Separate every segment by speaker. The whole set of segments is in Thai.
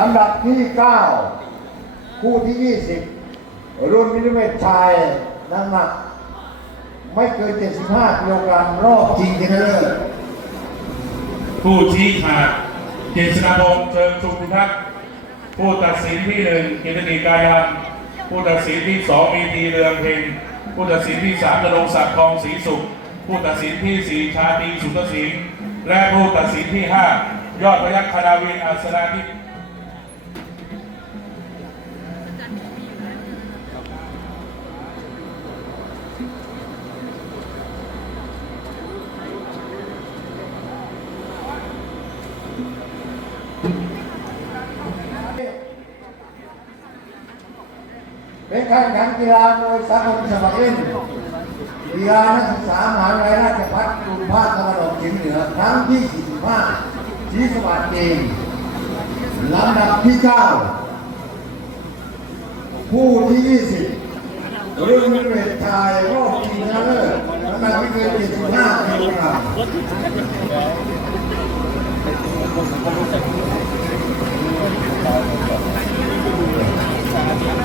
Speaker 1: ลำดับที่ 9 คู่ที่ 20 รุ่นมิลลิเมตรชายน้ำหนัก ไม่เกิน 75กิโลกรัมรอบชิงชนะเลิศ
Speaker 2: ผู้ชี้ขาดเจษฎาพงษ์เชิงชุมพิทักษ์ผู้ตัดสินที่หนึ่งกิตติกายันผู้ตัดสินที่สองมีทีเรืองเพ็งผู้ตัดสินที่สามนรงศักดิ์ทองศรีสุข ผู้ตัดสินที่สี่ชาตรีสุตสิงห์และผู้ตัดสินที่ห้ายอดพยัคฆ์คณาวินอัศราทิพย์
Speaker 1: เป็นการ แข่งขันกีฬามวยสากลสมัครเล่นกีฬานักศึกษามหาวิทยาลัยราชภัฏกรุงภาคตะวันออกเฉียงเหนือครั้งที่ 45ที่สวัสดิ์เองลำดับที่ 9 ผู้ที่ 20รุ่นมิลลิเมตรชายรอบชิงชนะเลิศน้ำหนักไม่เกิน75กิโลกรั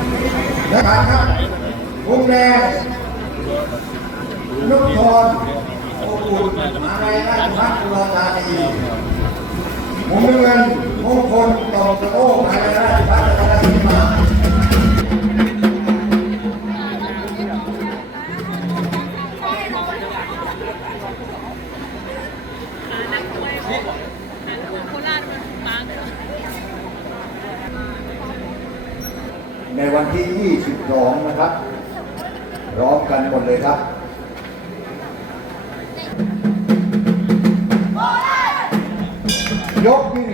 Speaker 1: ม นะครับครับมุมแดงลูกทอนโอปุ่นมาไรราชภัฏอุดรธานีมุมน้ำเงินมงคลตอกตะโอ้มหาวิทยาลัยราชพัฒนครราชสีมา ในวันที่ 22 นะครับร้อมกันหมดเลยครับยกที่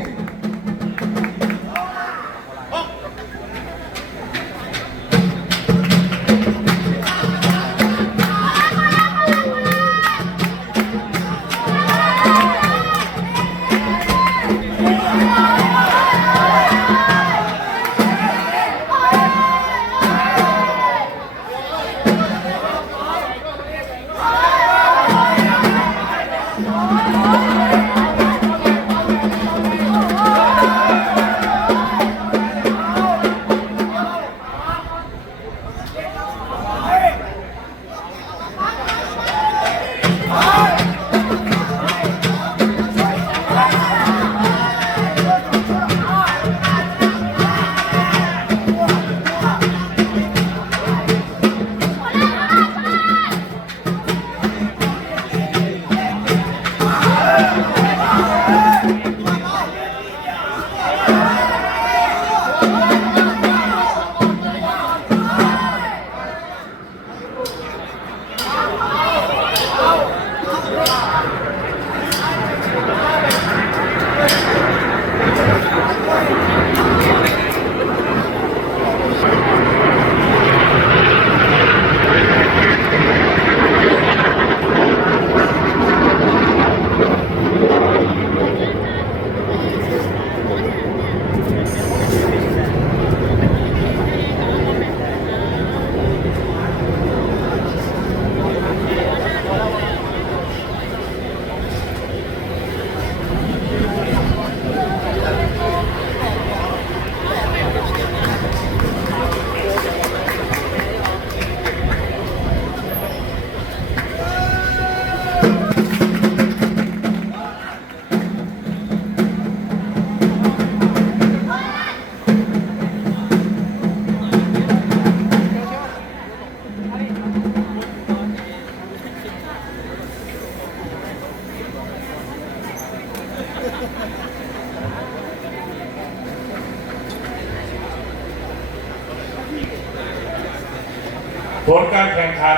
Speaker 2: ผลการแข่งขัน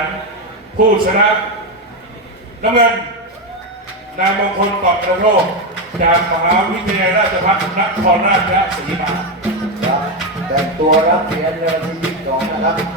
Speaker 2: ผู้ชนะน้ำเงินนายมงคลกอบกระโทกจากมหาวิทยาลัยราชภัฏนครราชสีมา
Speaker 1: แต่งตัวรับเหรียญในวันที่อนนะครับ